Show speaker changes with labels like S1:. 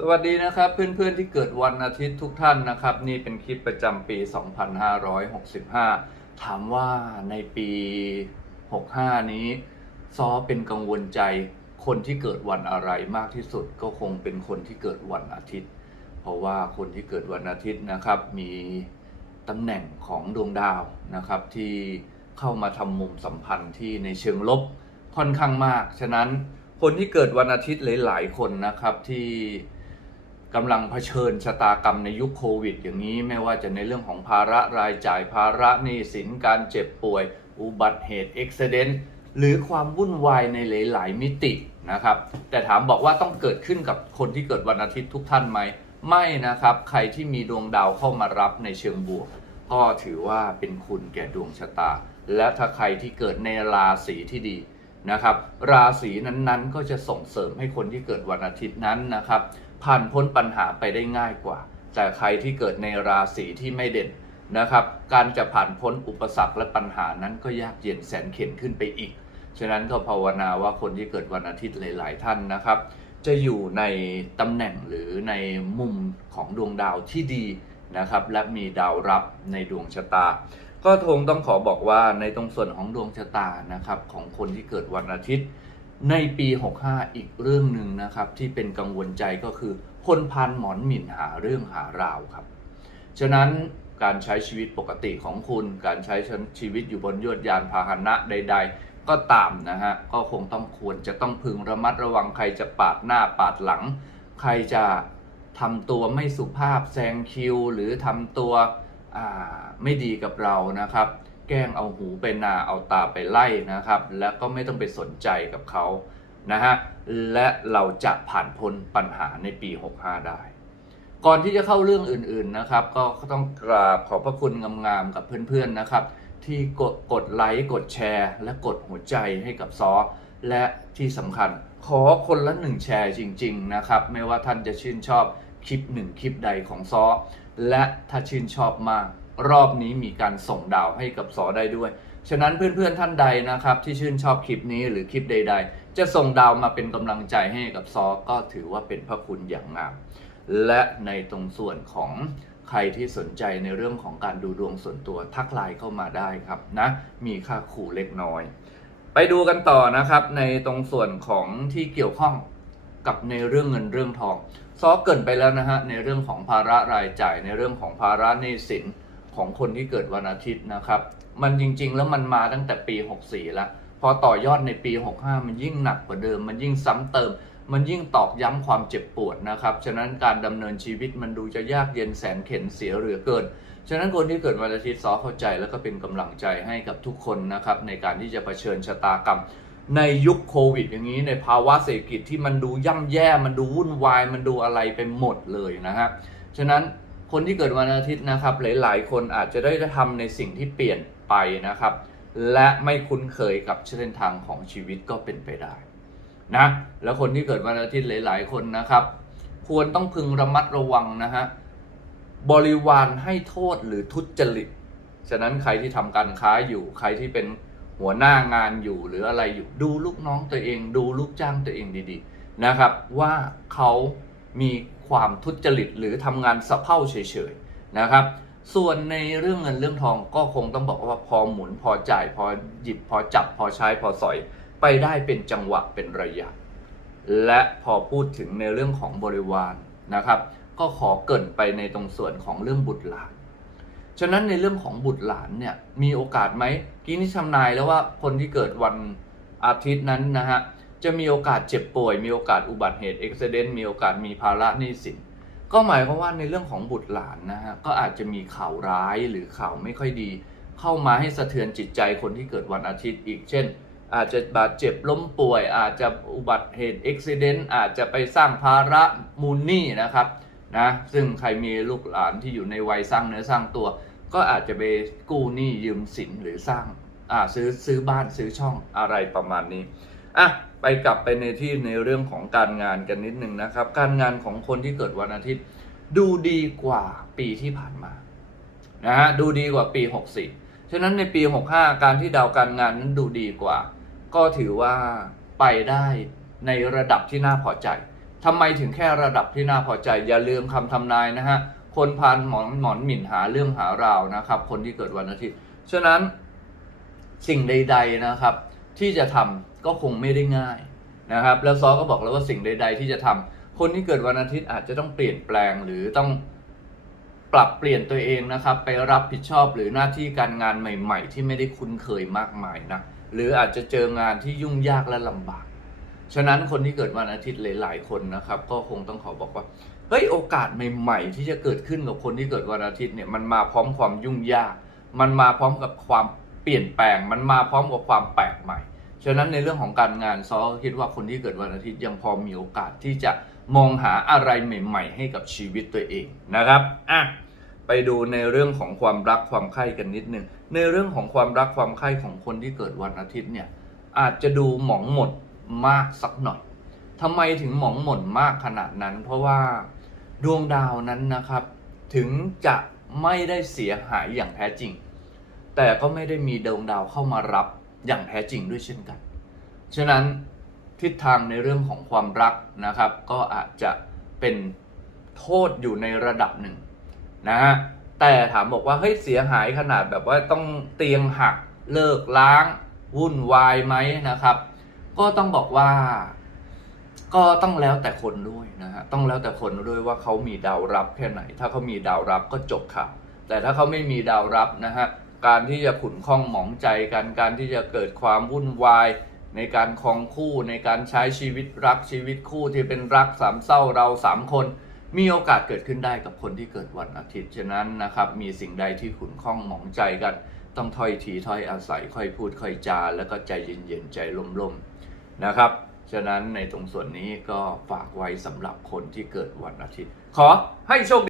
S1: สวัสดีนะครับเพื่อนๆที่เกิดวันอาทิตย์ทุกท่านนะครับ นี่เป็นคลิปประจำปี 2565 ถามว่าในปี 65 นี้ ซอเป็นกังวลใจ คนที่เกิดวันอะไรมากที่สุดก็คงเป็นคนที่เกิดวันอาทิตย์ เพราะว่าคนที่เกิดวันอาทิตย์นะครับมีตำแหน่งของดวงดาวนะครับที่เข้ามาทำมุมสัมพันธ์ที่ในเชิงลบค่อนข้างมาก ฉะนั้นคนที่เกิดวันอาทิตย์หลายๆคนนะครับที่ กำลังเผชิญชะตากรรมในยุคโควิด อย่างนี้ไม่ว่าจะในเรื่องของภาระรายจ่ายภาระหนี้สินการเจ็บป่วย อุบัติเหตุอุบิเหตุหรือความวุ่นวายในหลาย ๆ มิตินะครับ แต่ถามบอกว่าต้องเกิดขึ้นกับคนที่เกิดวันอาทิตย์ทุกท่านไหมไม่นะครับ ใครที่มีดวงดาวเข้ามารับในเชิงบวก ก็ถือว่าเป็นคุณแก่ดวงชะตา และถ้าใครที่เกิดในราศีที่ดีนะครับ ราศีนั้นๆ ก็จะส่งเสริมให้คนที่เกิดวันอาทิตย์นั้นนะครับ ผ่านพ้นปัญหาไปได้ง่ายกว่า แต่ใครที่เกิดในราศีที่ไม่เด่นนะครับ การจะผ่านพ้นอุปสรรคและปัญหานั้นก็ยากเย็นแสนเข็ญขึ้นไปอีก ฉะนั้นก็ภาวนาว่าคนที่เกิดวันอาทิตย์หลาย ๆ ท่านนะครับ จะอยู่ในตำแหน่งหรือในมุมของดวงดาวที่ดีนะครับ และมีดาวรับในดวงชะตา ก็ทงต้องขอบอกว่าในตรงส่วนของดวงชะตานะครับของคนที่เกิดวันอาทิตย์ ในปี 65 อีกเรื่องหนึ่งนะครับ ที่เป็นกังวลใจก็คือคนพันหมอนหมิ่นหาเรื่องหาราวครับ ฉะนั้นการใช้ชีวิตปกติของคุณ การใช้ชีวิตอยู่บนยวดยานพาหนะใด ๆ ก็ตามนะฮะ ก็คงต้องควรจะต้องพึงระมัดระวังใครจะปาดหน้าปาดหลัง ใครจะทำตัวไม่สุภาพแซงคิว หรือทำตัวไม่ดีกับเรานะครับ แกล้งเอาหูไปนาเอาตาไปไล่นะครับ แล้วก็ไม่ต้องไปสนใจกับเขานะฮะและเราจะผ่านพ้นปัญหาในปี 65 ได้ ก่อนที่จะเข้าเรื่องอื่นๆนะครับ ก็ต้องกราบขอบพระคุณงามๆกับเพื่อนๆนะครับ ที่กดกดไลค์กดแชร์ และกดหัวใจให้กับซอ และที่สำคัญขอคนละหนึ่งแชร์จริง ๆ นะครับ ไม่ว่าท่านจะชื่นชอบคลิปหนึ่งคลิปใดของซอ และถ้าชื่นชอบมาก รอบนี้มีการส่งดาวให้กับซอได้ด้วย ฉะนั้นเพื่อนๆท่านใดนะครับ ที่ชื่นชอบคลิปนี้หรือคลิปใด ๆ จะส่งดาวมาเป็นกำลังใจให้กับซอก็ถือว่าเป็นพระคุณอย่างงามและในตรงส่วนของใครที่สนใจในเรื่องของการดูดวงส่วนตัวทักไลน์เข้ามาได้ครับนะมีค่าขู่เล็กน้อย ไปดูกันต่อนะครับ ในตรงส่วนของที่เกี่ยวข้องกับในเรื่องเงินเรื่องทองซอเกินไปแล้วนะฮะในเรื่องของภาระรายจ่ายในเรื่องของภาระหนี้สิน ของคนที่เกิดวันอาทิตย์นะครับ มันจริงๆ แล้วมันมาตั้งแต่ปี 64 แล้ว พอต่อยอดในปี 65 มันยิ่งหนักกว่าเดิม มันยิ่งซ้ำเติม มันยิ่งตอกย้ำความเจ็บปวดนะครับ ฉะนั้นการดำเนินชีวิตมันดูจะยากเย็นแสนเข็ญเสียเหลือเกิน ฉะนั้นคนที่เกิดวันอาทิตย์ซอเข้าใจแล้วก็เป็นกำลังใจให้กับทุกคนนะครับในการที่จะเผชิญชะตากรรมในยุคโควิดอย่างนี้ในภาวะเศรษฐกิจที่มันดูย่ำแย่ มันดูวุ่นวาย มันดูอะไรไปหมดเลยนะฮะ ฉะนั้น คนที่เกิดวันอาทิตย์นะครับ หลาย ๆ คนอาจจะได้ทำในสิ่งที่เปลี่ยนไปนะครับ และไม่คุ้นเคยกับเส้นทางของชีวิตก็เป็นไปได้นะแล้วคนที่เกิดวันอาทิตย์หลาย ๆ คนนะครับ ควรต้องพึงระมัดระวังนะฮะบริวารให้โทษหรือทุจริตฉะนั้นใครที่ทำการค้าอยู่ใครที่เป็นหัวหน้างานอยู่หรืออะไรอยู่ดูลูกน้องตัวเอง ดูลูกจ้างตัวเองดี ๆ นะครับ ว่าเขา มีความทุจริตหรือทำงานสะเพร่าเฉยๆนะครับ ส่วนในเรื่องเงินเรื่องทองก็คงต้องบอกว่าพอหมุนพอจ่ายพอหยิบพอจับพอใช้พอสอย ไปได้เป็นจังหวะเป็นระยะ และพอพูดถึงในเรื่องของบริวารนะครับ ก็ขอเกินไปในตรงส่วนของเรื่องบุตรหลานฉะนั้นในเรื่องของบุตรหลานเนี่ยมีโอกาสไหมกี้นี่ทำนายแล้วว่าคนที่เกิดวันอาทิตย์นั้นนะฮะ จะมีโอกาสเจ็บป่วย มีโอกาสอุบัติเหตุอุบิเหตุมีโอกาสมีภาระหนี้สินก็หมายความว่าในเรื่องของบุตรหลานนะฮะก็อาจจะมีข่าวร้ายหรือข่าวไม่ค่อยดี เข้ามาให้สะเทือนจิตใจคนที่เกิดวันอาทิตย์อีกเช่น อาจจะบาดเจ็บล้มป่วย อาจจะอุบัติเหตุอุบิเหตุอาจจะไปสร้างภาระมูลหนี้นะครับนะซึ่งใครมีลูกหลานที่อยู่ในวัยสร้างเนื้อสร้างตัว ก็อาจจะไปกู้หนี้ยืมสินหรือสร้างอ่าซื้อซื้อบ้านซื้อช่องอะไรประมาณนี้ อะไปกลับไปในที่ในเรื่องของการงานกันนิดนึงนะครับ การงานของคนที่เกิดวันอาทิตย์ ดูดีกว่าปีที่ผ่านมานะฮะดูดีกว่าปี 64 ฉะนั้นในปี 65 การที่ดาวการงานนั้นดูดีกว่า ก็ถือว่าไปได้ในระดับที่น่าพอใจทำไมถึงแค่ระดับที่น่าพอใจ อย่าลืมคำทำนายนะฮะคนพานหมอนหมอนหมิ่นหาเรื่องหาราวนะครับ คนที่เกิดวันอาทิตย์ ฉะนั้นสิ่งใด ๆนะครับ ที่จะทำ ก็คงไม่ได้ง่ายนะครับ แล้วซอก็บอกแล้วว่าสิ่งใด ๆ ที่จะทำคนที่เกิดวันอาทิตย์อาจจะต้องเปลี่ยนแปลงหรือต้องปรับเปลี่ยนตัวเองนะครับ ไปรับผิดชอบหรือหน้าที่การงานใหม่ ๆ ที่ไม่ได้คุ้นเคยมากมายนะหรืออาจจะเจองานที่ยุ่งยากและลำบาก ฉะนั้นคนที่เกิดวันอาทิตย์หลายๆคนนะครับ ก็คงต้องขอบอกว่าเฮ้ยโอกาสใหม่ ๆ ที่จะเกิดขึ้นกับคนที่เกิดวันอาทิตย์เนี่ยมันมาพร้อมความยุ่งยาก มันมาพร้อมกับความเปลี่ยนแปลง มันมาพร้อมกับความแปลกใหม่ ฉะนั้นในเรื่องของการงานซอคิดว่าคนที่เกิดวันอาทิตย์ยังพอมีโอกาสที่จะมองหาอะไรใหม่ ๆ ให้กับชีวิตตัวเองนะครับอะไปดูในเรื่องของความรักความใคร่กันนิดนึงในเรื่องของความรักความใคร่ของคนที่เกิดวันอาทิตย์เนี่ยอาจจะดูหมองหมดมากสักหน่อยทำไมถึงหมองหม่นมากขนาดนั้น เพราะว่าดวงดาวนั้นนะครับ ถึงจะไม่ได้เสียหายอย่างแท้จริง แต่ก็ไม่ได้มีดวงดาวเข้ามารับ อย่างแท้จริงด้วยเช่นกัน ฉะนั้นทิศทางในเรื่องของความรักนะครับ ก็อาจจะเป็นโทษอยู่ในระดับหนึ่งนะฮะแต่ถามบอกว่าเฮ้ยเสียหายขนาดแบบว่าต้องเตียงหักเลิกล้าง วุ่นวายไหมนะครับ ก็ต้องบอกว่า ก็ต้องแล้วแต่คนด้วยนะฮะต้องแล้วแต่คนด้วยว่าเขามีดาวรับแค่ไหน ถ้าเขามีดาวรับก็จบข่าว แต่ถ้าเขาไม่มีดาวรับนะฮะ การที่จะขุนข้องหมองใจกัน การที่จะเกิดความวุ่นวาย ในการครองคู่ในการใช้ชีวิตรักชีวิตคู่ที่เป็นรักสามเศร้าเราสามคน มีโอกาสเกิดขึ้นได้กับคนที่เกิดวันอาทิตย์ฉะนั้นนะครับมีสิ่งใดที่ขุนข้องหมองใจกัน ต้องถ้อยทีถ้อยอาศัยค่อยพูดค่อยจา แล้วก็ใจเย็นๆใจลมๆนะครับฉะนั้นในตรงส่วนนี้ก็ฝากไว้สำหรับคนที่เกิดวันอาทิตย์ ขอให้โชค